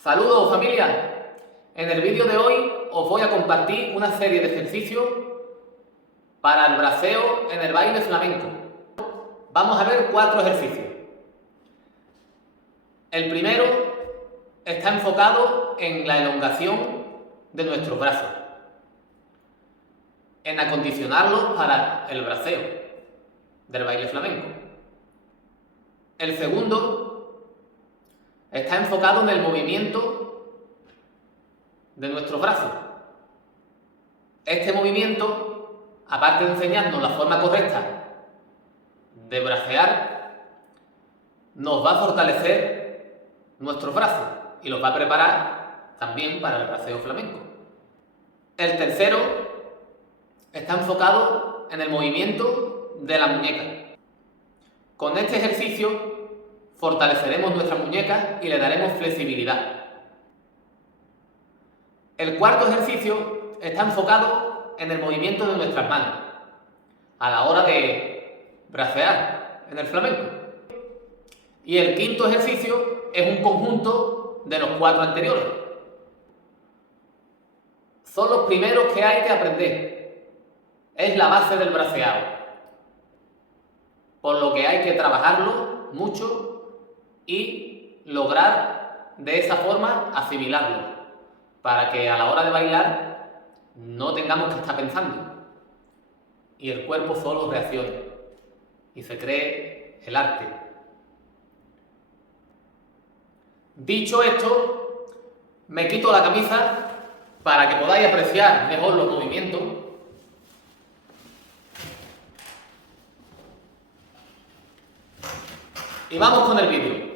Saludos familia, en el vídeo de hoy os voy a compartir una serie de ejercicios para el braceo en el baile flamenco. Vamos a ver 4 ejercicios. El primero está enfocado en la elongación de nuestros brazos, en acondicionarlos para el braceo del baile flamenco. El segundo está enfocado en el movimiento de nuestros brazos. Este movimiento, aparte de enseñarnos la forma correcta de bracear, nos va a fortalecer nuestros brazos y los va a preparar también para el braceo flamenco. El tercero está enfocado en el movimiento de la muñeca. Con este ejercicio fortaleceremos nuestras muñecas y le daremos flexibilidad. El cuarto ejercicio está enfocado en el movimiento de nuestras manos a la hora de bracear en el flamenco. Y el quinto ejercicio es un conjunto de los 4 anteriores. Son los primeros que hay que aprender. Es la base del braceado. Por lo que hay que trabajarlo mucho y lograr de esa forma asimilarlo, para que a la hora de bailar no tengamos que estar pensando y el cuerpo solo reaccione y se cree el arte. Dicho esto, me quito la camisa para que podáis apreciar mejor los movimientos. Y vamos con el vídeo.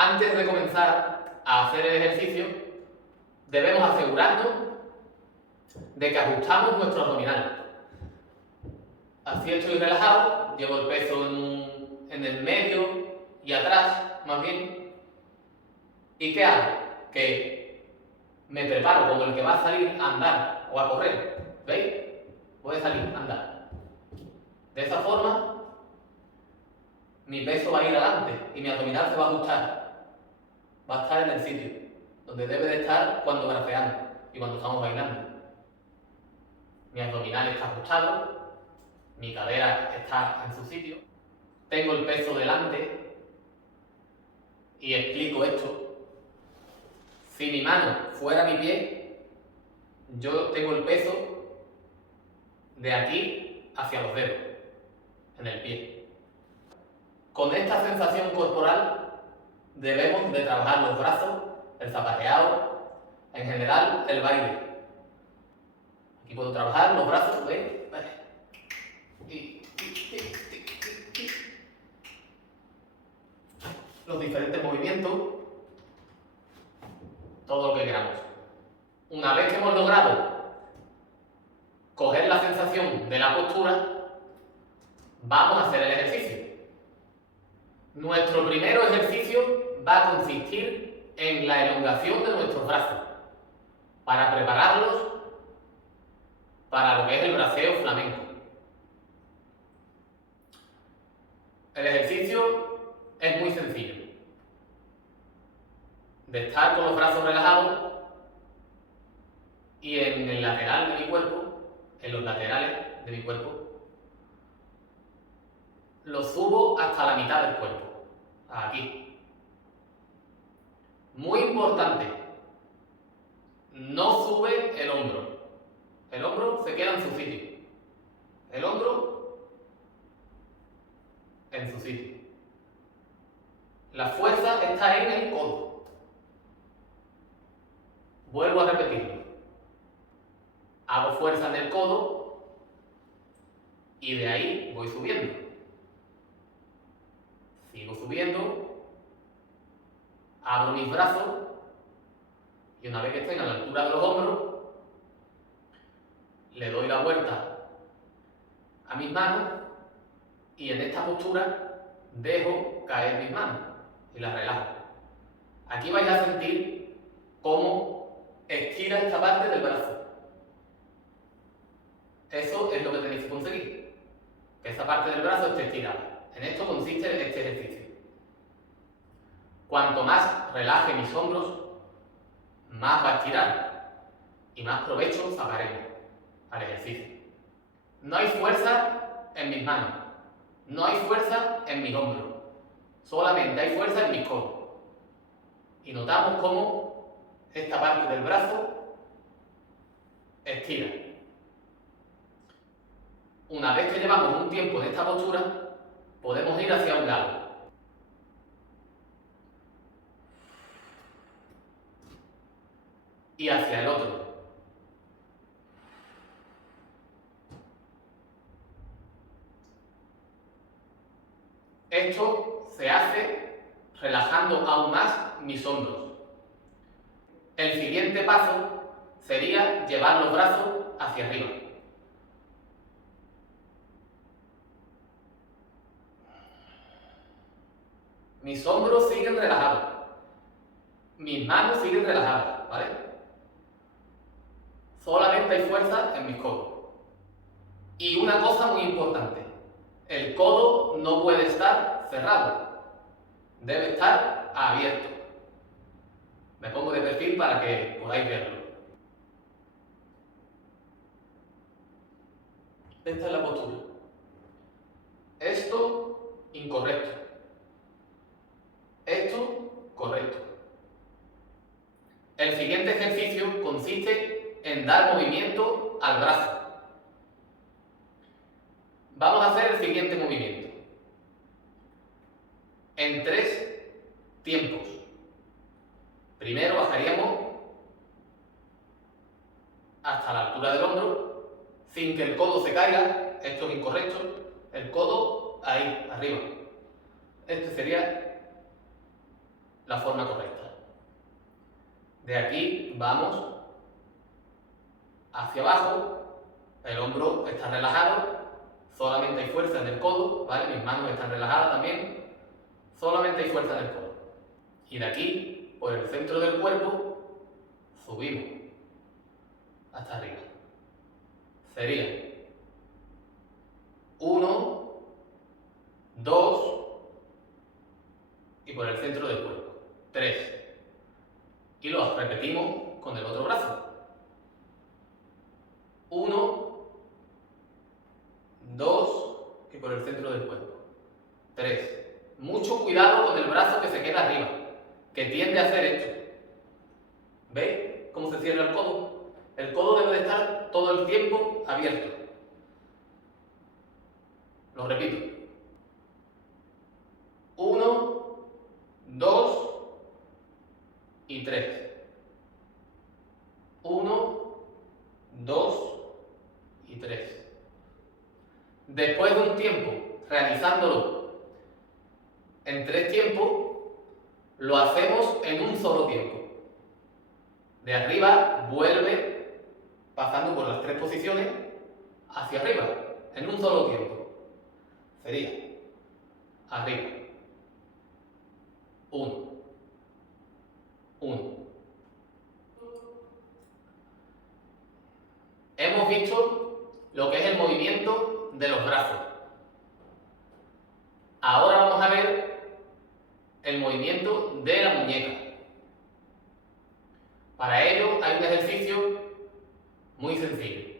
Antes de comenzar a hacer el ejercicio, debemos asegurarnos de que ajustamos nuestro abdominal. Así estoy relajado, llevo el peso en el medio y atrás, más bien. ¿Y qué hago? Que me preparo como el que va a salir a andar o a correr. ¿Veis? Voy a salir a andar. De esa forma, mi peso va a ir adelante y mi abdominal se va a ajustar. Va a estar en el sitio donde debe de estar cuando braceamos y cuando estamos bailando. Mi abdominal está ajustado, mi cadera está en su sitio, tengo el peso delante y explico esto. Si mi mano fuera mi pie, yo tengo el peso de aquí hacia los dedos, en el pie. Con esta sensación corporal debemos de trabajar los brazos, el zapateado, en general el baile. Aquí puedo trabajar los brazos, ¿veis? Los diferentes movimientos, todo lo que queramos. Una vez que hemos logrado coger la sensación de la postura, vamos a hacer el ejercicio. Nuestro primer ejercicio va a consistir en la elongación de nuestros brazos para prepararlos para lo que es el braceo flamenco. El ejercicio es muy sencillo. De estar con los brazos relajados y en el lateral de mi cuerpo, en los laterales de mi cuerpo, lo subo hasta la mitad del cuerpo, aquí. Muy importante, no sube el hombro. El hombro se queda en su sitio. El hombro en su sitio. La fuerza está en el codo. Vuelvo a repetirlo. Hago fuerza en el codo y de ahí voy subiendo. Sigo subiendo, abro mis brazos y una vez que estén a la altura de los hombros, le doy la vuelta a mis manos y en esta postura dejo caer mis manos y las relajo. Aquí vais a sentir cómo estira esta parte del brazo. Eso es lo que tenéis que conseguir, que esta parte del brazo esté estirada. En esto consiste este ejercicio. Cuanto más relaje mis hombros, más va a estirar y más provecho sacaremos al ejercicio. No hay fuerza en mis manos, no hay fuerza en mis hombros, solamente hay fuerza en mis codos. Y notamos cómo esta parte del brazo estira. Una vez que llevamos un tiempo en esta postura, podemos ir hacia un lado. Y hacia el otro. Esto se hace relajando aún más mis hombros. El siguiente paso sería llevar los brazos hacia arriba. Mis hombros siguen relajados. Mis manos siguen relajadas, ¿vale? Solamente hay fuerza en mis codos. Y una cosa muy importante, el codo no puede estar cerrado, debe estar abierto. Me pongo de perfil para que podáis verlo. Esta es la postura. Esto, incorrecto. Esto, correcto. El siguiente ejercicio consiste en dar movimiento al brazo. Vamos a hacer el siguiente movimiento en 3 tiempos. Primero bajaríamos hasta la altura del hombro sin que el codo se caiga. Esto es incorrecto. El codo ahí, arriba. Esta sería la forma correcta. De aquí vamos hacia abajo. El hombro está relajado. Solamente hay fuerza en el codo, ¿vale? Mis manos están relajadas también. Solamente hay fuerza en el codo. Y de aquí, por el centro del cuerpo, subimos hasta arriba. Sería 1, 2 y por el centro del cuerpo 3. Y lo repetimos con el otro brazo. 1, 2 y por el centro del cuerpo 3. Mucho cuidado con el brazo que se queda arriba, que tiende a hacer esto. ¿Veis cómo se cierra el codo? El codo debe de estar todo el tiempo abierto. Lo repito. 1, 2 y 3. 1, 2 y 3. Después de un tiempo realizándolo en 3 tiempos, lo hacemos en un solo tiempo. De arriba vuelve pasando por las 3 posiciones hacia arriba, en un solo tiempo. Sería arriba. 1, 1. Hemos visto lo que es el movimiento de los brazos. Ahora vamos a ver el movimiento de la muñeca. Para ello hay un ejercicio muy sencillo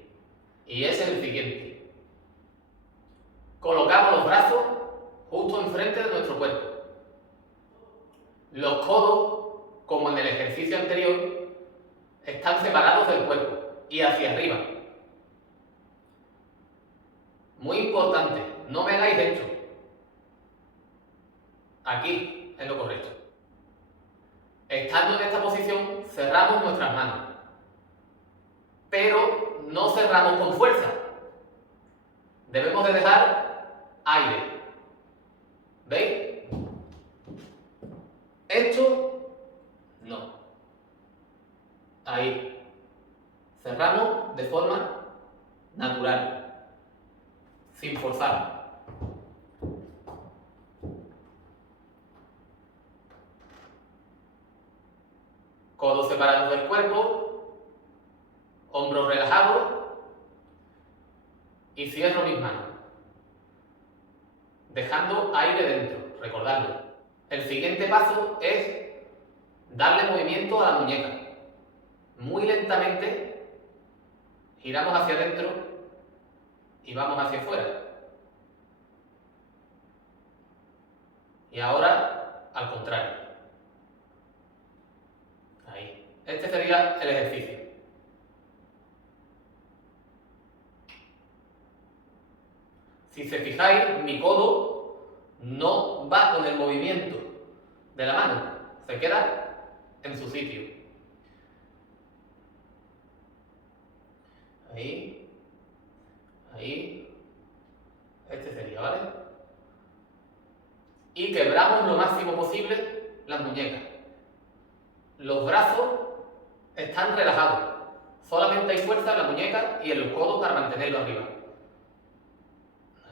y es el siguiente. Colocamos los brazos justo enfrente de nuestro cuerpo. Los codos, como en el ejercicio anterior, están separados del cuerpo y hacia arriba. Muy importante, no me hagáis esto. Aquí es lo correcto. Estando en esta posición, cerramos nuestras manos, pero no cerramos con fuerza. Debemos de dejar aire. ¿Veis? Esto no. Ahí. Cerramos de forma natural, sin forzar. Codos separados del cuerpo, hombros relajados y cierro mis manos, dejando aire dentro, recordadlo. el siguiente paso es darle movimiento a la muñeca. Muy lentamente giramos hacia adentro y vamos hacia afuera. Y ahora al contrario. Ahí. Este sería el ejercicio. Si se fijáis, mi codo no va con el movimiento de la mano, se queda en su sitio. Ahí, ahí, este sería, ¿vale? Y quebramos lo máximo posible las muñecas. Los brazos están relajados, solamente hay fuerza en la muñeca y en los codos para mantenerlo arriba.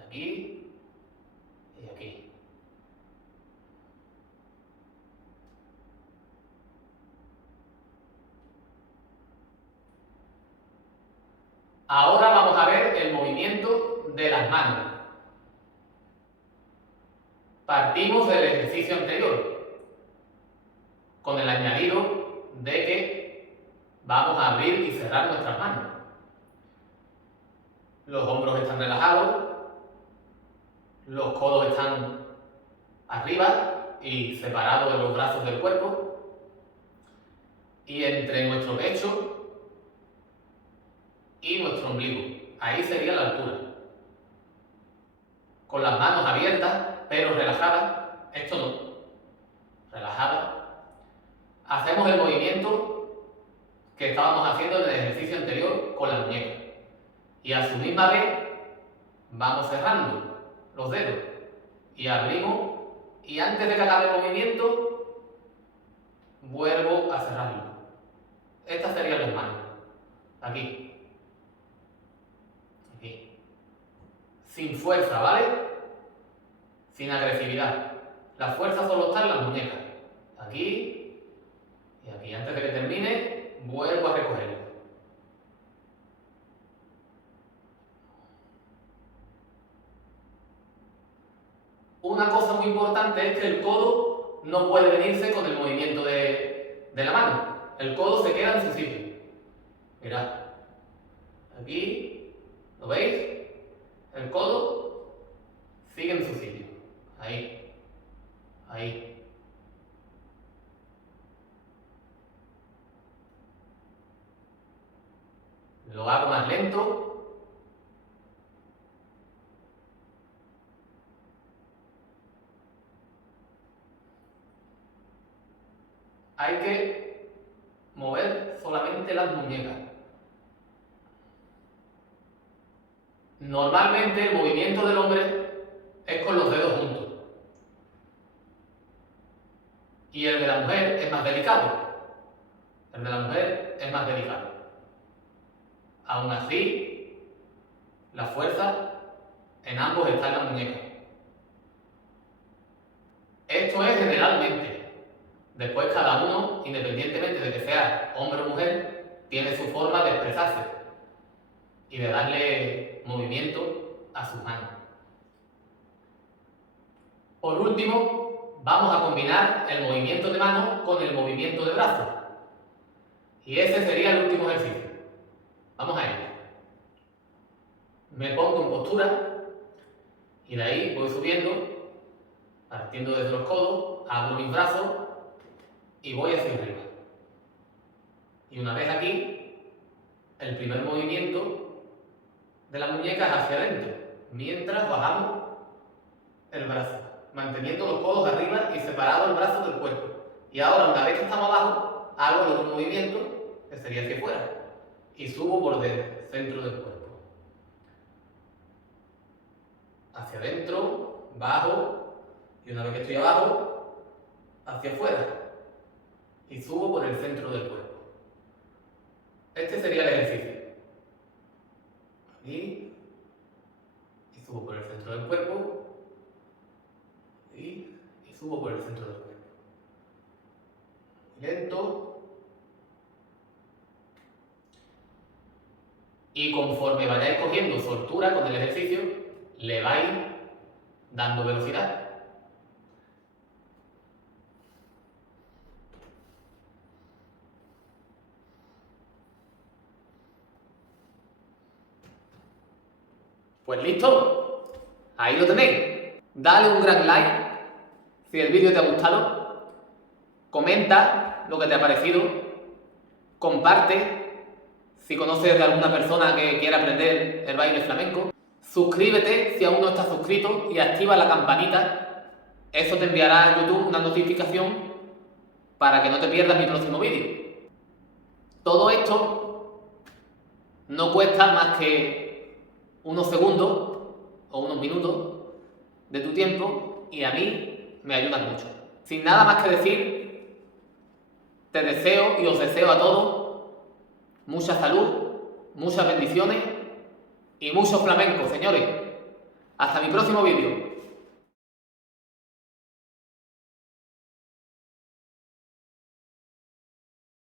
Aquí y aquí. Ahora vamos a ver el movimiento de las manos. Partimos del ejercicio anterior, con el añadido de que vamos a abrir y cerrar nuestras manos. Los hombros están relajados, los codos están arriba y separados de los brazos del cuerpo, y entre nuestro pecho y nuestro ombligo. Ahí sería la altura. Con las manos abiertas, pero relajadas, esto no, relajadas, hacemos el movimiento que estábamos haciendo en el ejercicio anterior con la muñeca. Y a su misma vez vamos cerrando los dedos y abrimos, y antes de que acabe el movimiento vuelvo a cerrarlo. Estas serían las manos. Aquí. Aquí. Sin fuerza, ¿vale? Sin agresividad. La fuerza solo está en las muñecas. Aquí y aquí. Antes de que termine, vuelvo a recogerlo. Una cosa muy importante es que el codo no puede venirse con el movimiento de la mano. El codo se queda en su sitio. Mirad. Aquí. ¿Lo veis? El codo sigue en su sitio. Ahí. Ahí. Lo hago más lento. Hay que mover solamente las muñecas. Normalmente el movimiento del hombre es con los dedos juntos. Y el de la mujer es más delicado. El de la mujer es más delicado. Aún así, la fuerza en ambos está en la muñeca. Esto es generalmente. Después cada uno, independientemente de que sea hombre o mujer, tiene su forma de expresarse y de darle movimiento a sus manos. Por último, vamos a combinar el movimiento de mano con el movimiento de brazo. Y ese sería el último ejercicio. Vamos a ello. Me pongo en postura y de ahí voy subiendo, partiendo desde los codos, abro mis brazos y voy hacia arriba. Y una vez aquí, el primer movimiento de la muñeca es hacia adentro, mientras bajamos el brazo, manteniendo los codos arriba y separado el brazo del cuerpo. Y ahora, una vez que estamos abajo, hago el otro movimiento, que sería hacia afuera, y subo por el centro del cuerpo. Hacia adentro, bajo, y una vez que estoy abajo, hacia afuera, y subo por el centro del cuerpo. Este sería el ejercicio. Aquí, y subo por el centro del cuerpo, y subo por el centro del cuerpo. Lento. Y conforme vayáis cogiendo soltura con el ejercicio, le vais dando velocidad. Pues listo, ahí lo tenéis. Dale un gran like si el vídeo te ha gustado, comenta lo que te ha parecido, comparte si conoces de alguna persona que quiera aprender el baile flamenco, suscríbete si aún no estás suscrito y activa la campanita, eso te enviará a YouTube una notificación para que no te pierdas mi próximo vídeo. Todo esto no cuesta más que unos segundos o unos minutos de tu tiempo y a mí me ayudan mucho. Sin nada más que decir, te deseo y os deseo a todos mucha salud, muchas bendiciones y mucho flamenco, señores. Hasta mi próximo vídeo.